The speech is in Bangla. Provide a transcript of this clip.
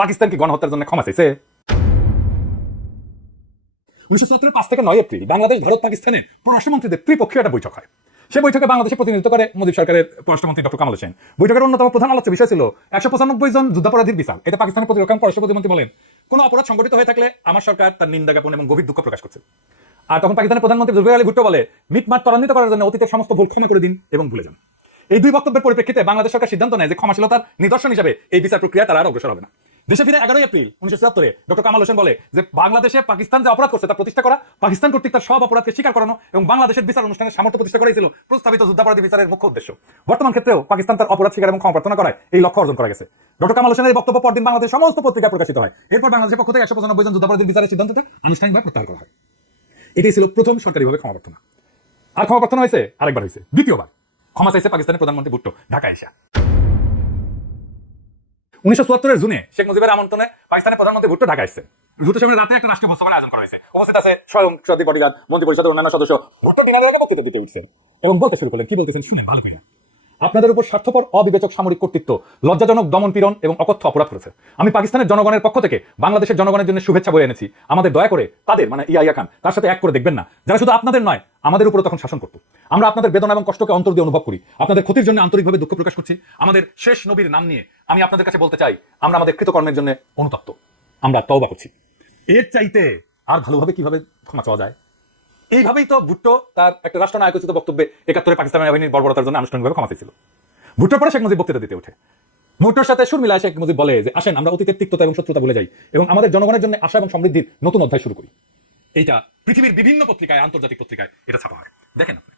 পাকিস্তান কি গণহত্যার জন্য ক্ষমা চাইছে। উনিশশো সত্তরের পাঁচ থেকে নয় এপ্রিল বাংলাদেশ, ভারত, পাকিস্তানের পররাষ্ট্রমন্ত্রীদের ত্রিপক্ষীয় একটা বৈঠক হয়। সে বৈঠকে বাংলাদেশে প্রতিনিধিত্ব করে মুজিব সরকারের পররাষ্ট্রমন্ত্রী ডক্টর কামাল হোসেন। বৈঠকের অন্যতম প্রধান আলোচ্য বিষয় ছিল একশো পঁচানব্বই জন যুদ্ধাপরাধীর বিচার। এটা পাকিস্তানের প্রতিরক্ষা পররাষ্ট্র প্রতিমন্ত্রী বলেন, কোন অপরাধ সংগঠিত হয়ে থাকলে আমার সরকার তার নিন্দা জ্ঞাপন এবং গভীর দুঃখ প্রকাশ করছে। আর তখন পাকিস্তানের প্রধানমন্ত্রী জুলফিকার আলী ভুট্টো বলে, মিটমাট ত্বরান্বিত করার জন্য অতীতের সমস্ত ভুল ক্ষমা করে দিন এবং ভুলে যান। এই দুই বক্তব্যের পরিপ্রেক্ষিতে বাংলাদেশ সরকার সিদ্ধান্ত নেয় যে ক্ষমাশীলতার নিদর্শন হিসেবে এই বিচার প্রক্রিয়া তারা আর অগ্রসর হবে না। দেশে ফিরে এগারোই এপ্রিল উনিশশো চুয়াত্তরে ডক্টর কামাল হোসেন বলে যে বাংলাদেশে পাকিস্তান যে অপরাধ করছে, তা প্রতিষ্ঠা করা, পাকিস্তান কর্তৃক তার সব অপরাধকে স্বীকার করানো এবং বাংলাদেশের বিচার অনুষ্ঠানের সামর্থ্য প্রতিষ্ঠা করাই ছিল প্রস্তাবিত যুদ্ধাপরাধী বিচারের মুখ্য উদ্দেশ্য। বর্তমান ক্ষেত্রেও পাকিস্তান তার অপরাধ স্বীকার এবং ক্ষমা প্রার্থনা করায় এই লক্ষ্য অর্জন করা গেছে। ডক্টর কামাল হোসেনের এই বক্তব্য পরদিন বাংলাদেশের সমস্ত পত্রিকা প্রকাশিত হয়। এরপর বাংলাদেশের পক্ষ থেকে একশো পঁচানব্বই জন যুদ্ধাপরাধীর বিচারের সিদ্ধান্ততে আনুষ্ঠানিকভাবে প্রত্যাহার করা হয়। এটাই ছিল প্রথম সরকারিভাবে ক্ষমা প্রার্থনা। আর ক্ষমা প্রার্থনা হয়েছে আরেকবার হয়েছে, দ্বিতীয়বার। ক্ষমা চাইছে পাকিস্তানের প্রধানমন্ত্রী ভুট্টো, ঢাকা এসে উনিশশো চুয়াত্তরের জুনে শেখ মুজিবের আমন্ত্রণে পাকিস্তানের প্রধানমন্ত্রী ভুট্টো ঢাকা এসেছেন। ভুট্টোর সামনে রাতে একটা রাষ্ট্রীয় ভোজ আয়োজন করা হয়েছে। উপস্থিত আছে স্বয়ং সদী পটিদার মন্ত্রী পরিষদের অন্যান্য সদস্য। ভুট্টো দিনের বক্তৃতা দিতে উঠছেন। এবং বলতে শুরু করলেন, কি বলতেছেন শুনে ভালো করে আপনাদের উপর স্বার্থপর অবিবেচক সামরিক কর্তৃত্ব, লজ্জাজনক দমন পীড়ন এবং অকথ্য অপরাধ করেছে। আমি পাকিস্তানের জনগণের পক্ষ থেকে বাংলাদেশের জনগণের জন্য শুভেচ্ছা বয়ে এনেছি। আমাদের দয়া করে তাদের মানে ইয়াইয়া খান তার সাথে এক করে দেখবেন না। যারা শুধু আপনাদের নয়, আমাদের উপরে তখন শাসন করতো। আমরা আপনাদের বেদনা এবং কষ্টকে অন্তর দিয়ে অনুভব করি। আপনাদের ক্ষতির জন্য আন্তরিকভাবে দুঃখ প্রকাশ করছি। আমাদের শেষ নবীর নাম নিয়ে আমি আপনাদের কাছে বলতে চাই, আমরা আমাদের কৃতকর্মের জন্য অনুতপ্ত। আমরা তওবা করছি। এর চাইতে আর ভালোভাবে কীভাবে ক্ষমা চাওয়া যায়? এইভাবেই তো ভুট্টো তার একটা রাষ্ট্রনায়ক উচিত বক্তব্যে একাত্তরে পাকিস্তানের বাহিনীর বর্বরতার জন্য আনুষ্ঠানিকভাবে ক্ষমা চেয়েছিল। ভুট্টোর পরে শেখ মুজিব বক্তৃতা দিতে উঠে ভুট্টোর সাথে সুর মিলায় শেখ মুজিব বলে যে, আসেন, আমরা অতীতের তিক্ততা এবং শত্রুতা ভুলে যাই এবং আমাদের জনগণের জন্য আশা এবং সমৃদ্ধির নতুন অধ্যায় শুরু করি। এইটা পৃথিবীর বিভিন্ন পত্রিকায়, আন্তর্জাতিক পত্রিকায় এটা ছাপা হয়। দেখেন আপনি।